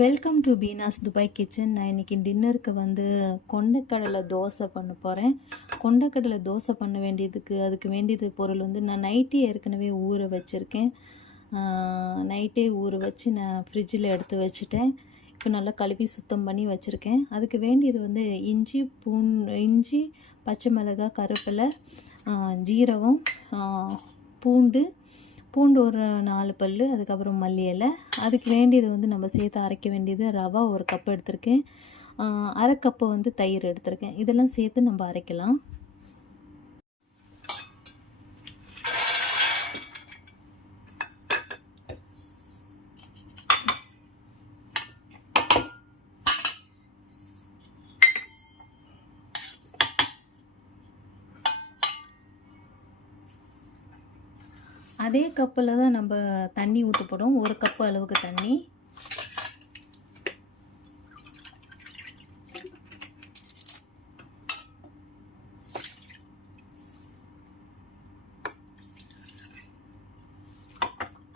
Welcome to Beena's Dubai kitchen. நான் இன்றைக்கி டின்னருக்கு கொண்டக்கடலை தோசை பண்ண போகிறேன். கொண்டக்கடலை தோசை பண்ண வேண்டியதுக்கு அதுக்கு வேண்டியது பொருள் நான் நைட்டே ஏற்கனவே ஊற வச்சுருக்கேன். நைட்டே ஊற வச்சு நான் ஃப்ரிட்ஜில் எடுத்து வச்சுட்டேன். இப்போ நல்லா கழுவி சுத்தம் பண்ணி வச்சுருக்கேன். அதுக்கு வேண்டியது இஞ்சி, பச்சை மிளகாய், கருவேப்பிலை, ஜீரகம், பூண்டு ஒரு 4 பல், அதுக்கப்புறம் மல்லி இலை. அதுக்கு வேண்டியது நம்ம சேர்த்து அரைக்க வேண்டியது ரவா 1 கப் எடுத்திருக்கேன். 1/2 கப்பு தயிர் எடுத்திருக்கேன். இதெல்லாம் சேர்த்து நம்ம அரைக்கலாம். அதே கப்பில் தான் நம்ம தண்ணி ஊற்ற போகிறோம். 1 கப்பு அளவுக்கு தண்ணி.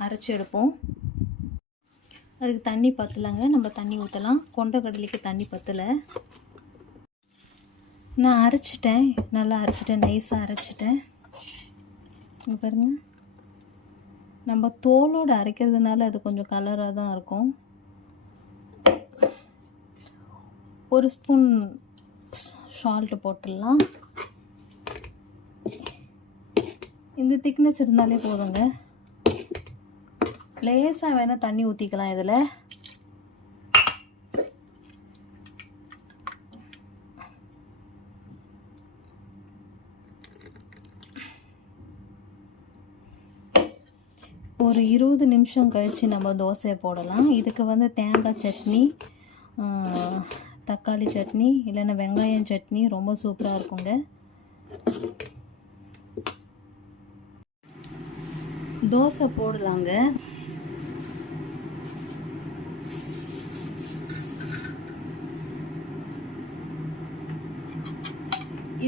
அரைச்சி எடுப்போம். அதுக்கு தண்ணி பத்தலைங்க, நம்ம தண்ணி ஊற்றலாம். கொண்டக்கடலைக்கு தண்ணி பத்தலை. நான் அரைச்சிட்டேன், நல்லா அரைச்சிட்டேன், நைஸாக அரைச்சிட்டேன். பாருங்கள், நம்ம தோலோடு அரைக்கிறதுனால அது கொஞ்சம் கலராக தான் இருக்கும். 1 ஸ்பூன் சால்ட்டு போட்டுடலாம். இந்த திக்னஸ் இருந்தாலே போதுங்க. லேசாக வேணால் தண்ணி ஊற்றிக்கலாம் இதில். ஒரு 20 நிமிஷம் கழித்து நம்ம தோசையை போடலாம். இதுக்கு தேங்காய் சட்னி, தக்காளி சட்னி, இல்லைன்னா வெங்காயம் சட்னி ரொம்ப சூப்பராக இருக்குங்க. தோசை போடலாங்க.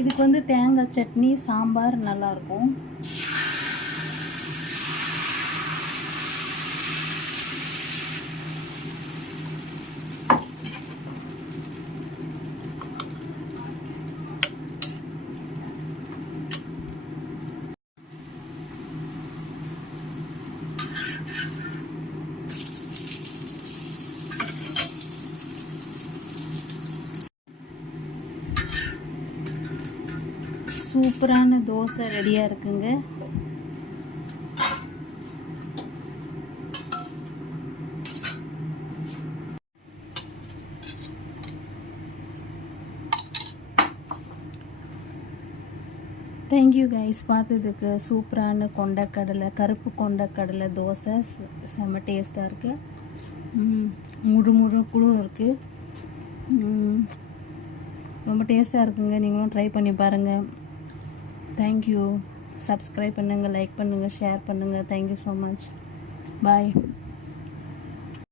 இதுக்கு தேங்காய் சட்னி, சாம்பார் நல்லாயிருக்கும். சூப்பரான தோசை ரெடியாக இருக்குங்க. தேங்க்யூ கைஸ், பார்த்ததுக்கு. சூப்பரான கொண்டக்கடலை, கருப்பு கொண்டக்கடலை தோசை செம்ம டேஸ்ட்டாக இருக்குது. முழு கூட இருக்குது. ரொம்ப டேஸ்ட்டாக இருக்குங்க. நீங்களும் ட்ரை பண்ணி பாருங்கள். தேங்க்யூ. சப்ஸ்கிரைப் பண்ணுங்கள், லைக் பண்ணுங்கள், ஷேர் பண்ணுங்கள். Thank you so much. பாய்.